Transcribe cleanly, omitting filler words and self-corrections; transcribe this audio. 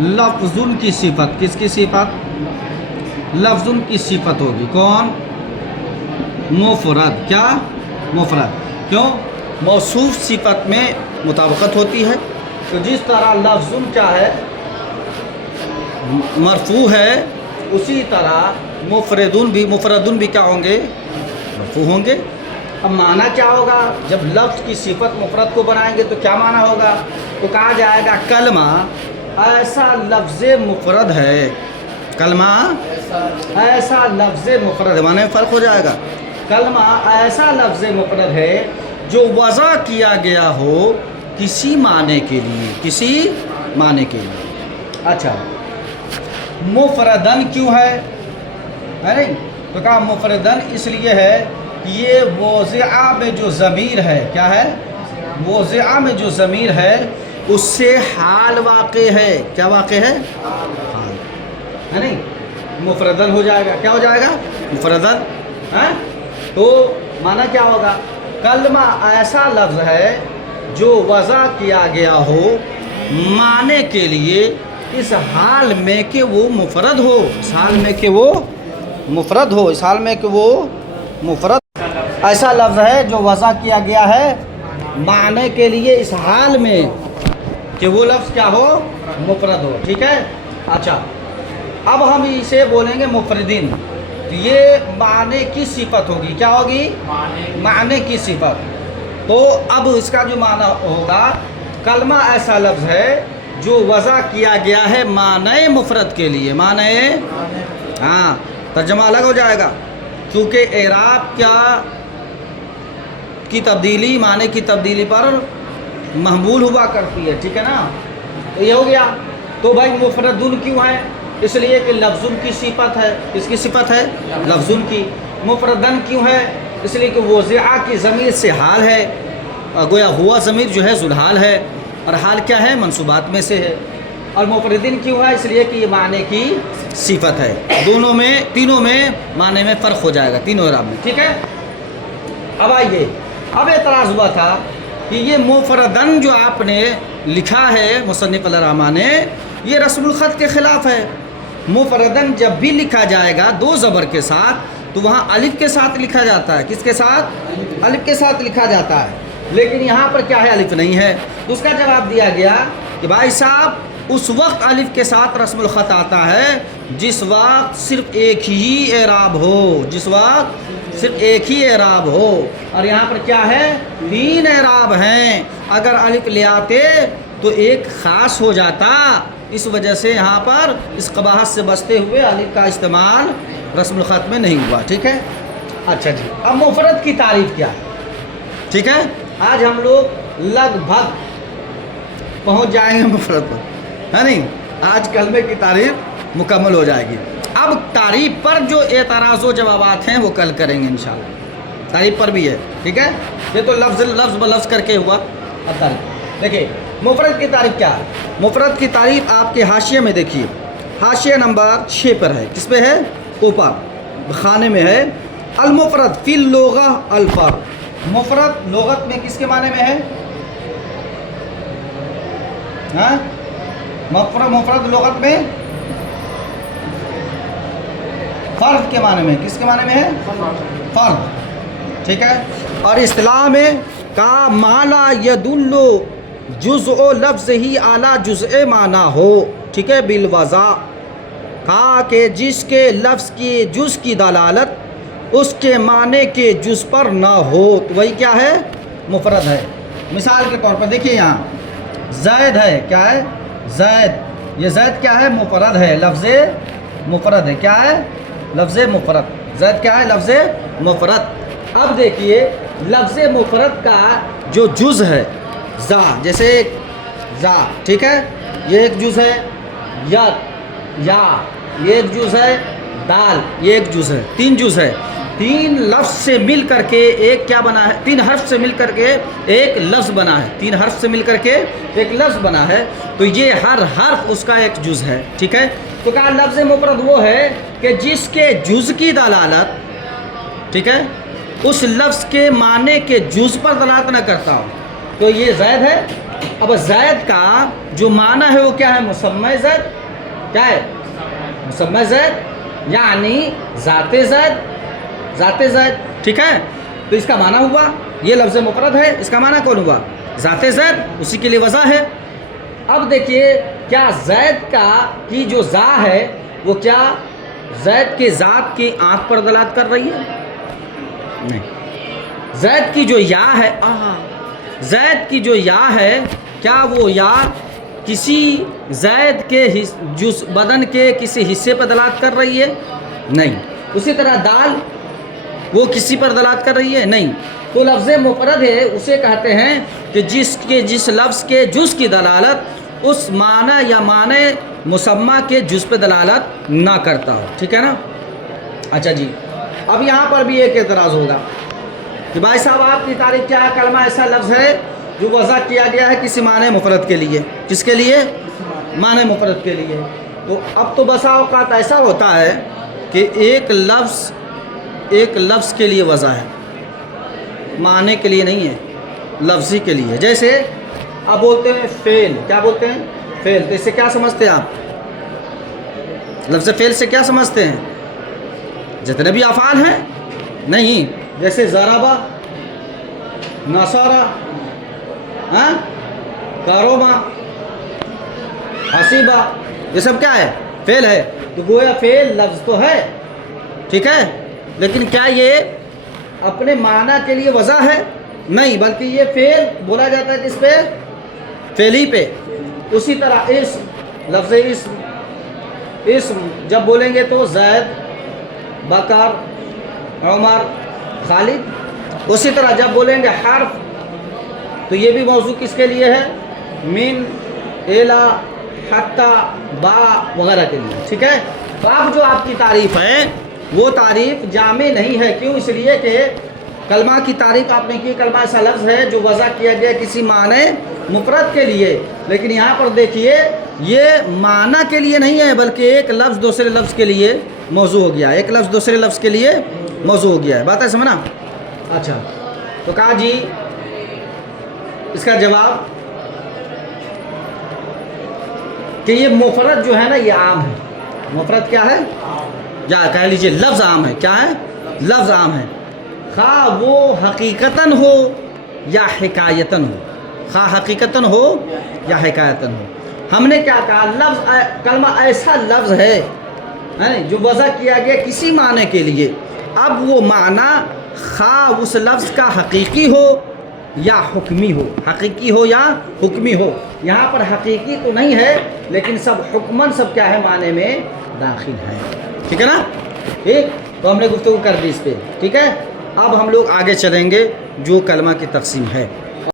लफ्जुन की सिफत, किसकी सिफत? लफ्जुन की सिफत होगी। कौन? मुफरद। क्या? मुफरद। क्यों? मौसूफ सिफत में मुताबिकत होती है। तो जिस तरह लफ्जुन क्या है, मरफू है, उसी तरह मुफरदुन भी क्या होंगे? मरफू होंगे। अब माना क्या होगा? जब लफ्ज़ की सिफत मुफरद को बनाएंगे तो क्या माना होगा? तो कहा जाएगा कलमा ऐसा लफ्ज़ मुफरद है, कलमा ऐसा लफ्ज़ मुफरद है, माने फ़र्क हो जाएगा। कलमा ऐसा लफ्ज़ मुफरद है जो वज़ा किया गया हो किसी माने के लिए, किसी माने के लिए। अच्छा, मुफरदन क्यों है नहीं? तो कहा मुफरदन इसलिए है कि ये वज़िआ में जो ज़मीर है, क्या है? वज़िआ में जो ज़मीर है उससे हाल वाक़े है। क्या वाक़े है? हाल है नहीं? मुफरदन हो जाएगा। क्या हो जाएगा? मुफरदन है। तो माना क्या होगा? कलमा ऐसा लफ्ज़ है जो वज़ा किया गया हो माने के लिए, इस हाल में कि वो मुफरद हो, इस हाल में कि वो मुफरद हो, इस हाल में कि वो मुफरद। ऐसा लफ्ज़ है जो वज़ा किया गया है माने के लिए, इस हाल में कि वो लफ्ज़ क्या हो? मुफरद हो। ठीक है। अच्छा, अब हम इसे बोलेंगे मुफरदिन। तो ये माने की सिफत होगी। क्या होगी? माने की सिफत। तो अब इसका जो माना होगा, कलमा ऐसा लफ्ज़ है जो वज़ा किया गया है माने मुफरद के लिए। माने, हाँ, तर्जमा अलग हो जाएगा, क्योंकि एराब क्या की तब्दीली माने की तब्दीली पर महमूल हुआ करती है। ठीक है ना? तो ये हो गया। तो भाई मुफरदुन क्यों है? इसलिए कि लफ्जुन की सिफत है। किसकी सिफत है? लफ्जुन की। मुफरदन क्यों है? इसलिए कि वज़िआ की ज़मीर से हाल है, गोया हुआ ज़मीर जो है ज़ुलहाल है, और हाल क्या है? मंसूबात में से है। और मुफरदिन क्यों है? इसलिए कि ये माने की सिफत है। दोनों में, तीनों में माने में फ़र्क हो जाएगा, तीनों इराब में। ठीक है। अब आइए, अब एतराज़ हुआ था कि ये मुफरदन जो आपने लिखा है मुसन्निफ़ अलरहमान ने, ये रस्मुल ख़त के ख़िलाफ़ है। मुफरदन जब भी लिखा जाएगा दो ज़बर के साथ, तो वहाँ अलिफ के साथ लिखा जाता है। किसके साथ? अलिफ के साथ लिखा जाता है। लेकिन यहाँ पर क्या है? अलिफ नहीं है। तो उसका जवाब दिया गया कि भाई साहब, उस वक्त अलिफ के साथ रस्मुल ख़त आता है जिस वक्त सिर्फ एक ही एराब हो, जिस वक्त सिर्फ एक ही एराब हो। और यहाँ पर क्या है? तीन एराब हैं। अगर अलिफ ले आते तो एक ख़ास हो जाता। इस वजह से यहाँ पर इस क़बाहत से बचते हुए अलिफ का इस्तेमाल रस्मुल ख़त में नहीं हुआ। ठीक है। अच्छा जी, अब मुफरद की तारीफ़ क्या है? ठीक है, आज हम लोग लगभग पहुँच जाएंगे मुफरद पर, है नहीं? आज कलमे की तारीफ़ मुकम्मल हो जाएगी। अब तारीफ़ पर जो एतराज़ व जवाबात हैं वो कल करेंगे इंशाअल्लाह। तारीफ़ पर भी है। ठीक है। ये तो लफ्ज़ ब लफ्ज़ करके हुआ। अब तारीफ़ देखिए, मुफरद की तारीफ़ क्या है? मुफरद की तारीफ़ आपके हाशिए में देखिए, हाशिया नंबर 6 पर है। किस पे है? ऊपर खाने में है। अल मुफरद फ़िल लुग़ा अल फ़र्द। मुफरद लुग़त में किसके माने में है? हाँ, मुफरद लुग़त में फ़र्द के माने में। किसके माने में है? फ़र्द। ठीक है। और इस्तिलाह में का माला यदुल्लु जुज़्अ लफ्ज़ ही आला जुज़्अ माना हो। ठीक है। बिल वज़ा का के जिसके लफ्ज़ की जुज़ की दलालत उसके माने के जुज़ पर ना हो, तो वही क्या है? मुफरद है। मिसाल के तौर पर देखिए, यहाँ ज़ैद है। क्या है? ज़ैद। ये ज़ैद क्या है? मुफरद है, लफ्ज़ मुफरद है। क्या है? लफ्ज़ मुफरद। ज़ैद क्या है? लफ्ज़ मुफरद। अब देखिए, लफ्ज़ मुफरद का जो जुज़ है ज़ा, जैसे ज़ा, ठीक है, ये एक जुज़ है। या ये एक जुज़ है। दाल, ये एक जुज़ है। तीन जुज़ है। तीन लफ्ज़ से मिल करके एक क्या बना है? तीन हर्फ से मिल करके एक लफ्ज़ बना है। तीन हर्फ से मिल करके एक लफ्ज़ बना है। तो ये हर हर्फ उसका एक जुज़ है। ठीक है। तो कहा लफ्ज़ मुफरद वो है कि जिसके जुज़ की दलालत, ठीक है, उस लफ्ज़ के माने के जुज़ पर दलालत न करता हो। तो ये ज़ैद है, اب زید کا جو معنی ہے وہ کیا ہے؟ مسمى زید. کیا ہے؟ مسمى زید یعنی ذات زید. ذات زید. ٹھیک ہے، تو اس کا معنی ہوا، یہ لفظ مفرد ہے، اس کا معنی کون ہوا؟ ذات زید. اسی کے لیے وضع ہے. اب دیکھیے کیا زید کی جو ذا ہے وہ کیا زید کے ذات کی آنکھ پر دلالت کر رہی ہے؟ نہیں. زید کی جو یا ہے، زید کی جو یا ہے، کیا وہ یا کسی زید کے بدن کے کسی حصے پر دلالت کر رہی ہے؟ نہیں. اسی طرح دال وہ کسی پر دلالت کر رہی ہے؟ نہیں. تو لفظ مفرد ہے، اسے کہتے ہیں کہ جس لفظ کے جز کی دلالت اس معنی یا معنی مسمى کے جز پہ دلالت نہ کرتا ہو. ٹھیک ہے نا؟ اچھا جی، اب یہاں پر بھی ایک اعتراض ہوگا کہ بھائی صاحب آپ کی تعریف کیا ہے؟ کلمہ ایسا لفظ ہے جو وضع کیا گیا ہے کسی معنی مفرد کے لیے. کس کے لیے؟ معنی مفرد کے لیے. تو اب تو بسا اوقات ایسا ہوتا ہے کہ ایک لفظ کے لیے وضع ہے، معنی کے لیے نہیں ہے، لفظی کے لیے. جیسے اب بولتے ہیں فعل. کیا بولتے ہیں؟ فعل. تو اس سے کیا سمجھتے ہیں آپ؟ لفظ فعل سے کیا سمجھتے ہیں؟ جتنے بھی افعال ہیں. نہیں. جیسے ضربہ، نصرہ، کرما، حسیبہ، یہ سب کیا ہے؟ فعل ہے. تو گویا فعل لفظ تو ہے، ٹھیک ہے، لیکن کیا یہ اپنے معنی کے لیے وضع ہے؟ نہیں، بلکہ یہ فعل بولا جاتا ہے کس پہ؟ فعلی پہ. اسی طرح لفظ اسم جب بولیں گے تو زید، بکر، عمر، خالد. اسی طرح جب بولیں گے حرف تو یہ بھی موضوع کس کے لیے ہے؟ من، الا، حتی، با وغیرہ کے لیے. ٹھیک ہے. تو اب جو آپ کی تعریف ہے وہ تعریف جامع نہیں ہے. کیوں؟ اس لیے کہ کلمہ کی تعریف آپ نے کی، کلمہ ایسا لفظ ہے جو وضع کیا گیا کسی معنی مفرد کے لیے. لیکن یہاں پر دیکھیے یہ معنی کے لیے نہیں ہے، بلکہ ایک لفظ دوسرے لفظ کے لیے موضوع ہو گیا. ایک لفظ دوسرے لفظ کے لیے موضوع ہو گیا ہے. بات ہے سمجھنا؟ اچھا، تو کہا جی اس کا جواب کہ یہ مفرد جو ہے نا یہ عام ہے. مفرد کیا ہے؟ یا کہہ لیجئے لفظ عام ہے. کیا ہے؟ لفظ عام ہے، خواہ وہ حقیقتاً ہو یا حکایتاً ہو. خواہ حقیقتاً ہو یا حکایتاً ہو. ہم نے کیا کہا؟ لفظ کلمہ ایسا لفظ ہے جو وضع کیا گیا کسی معنی کے لیے. اب وہ معنی خواہ اس لفظ کا حقیقی ہو یا حکمی ہو. حقیقی ہو یا حکمی ہو. یہاں پر حقیقی تو نہیں ہے لیکن سب حکماً سب کیا ہے؟ معنی میں داخل ہے. ٹھیک ہے نا؟ ٹھیک. تو ہم نے گفتگو کر دی اس پہ. ٹھیک ہے. اب ہم لوگ آگے چلیں گے جو کلمہ کی تقسیم ہے.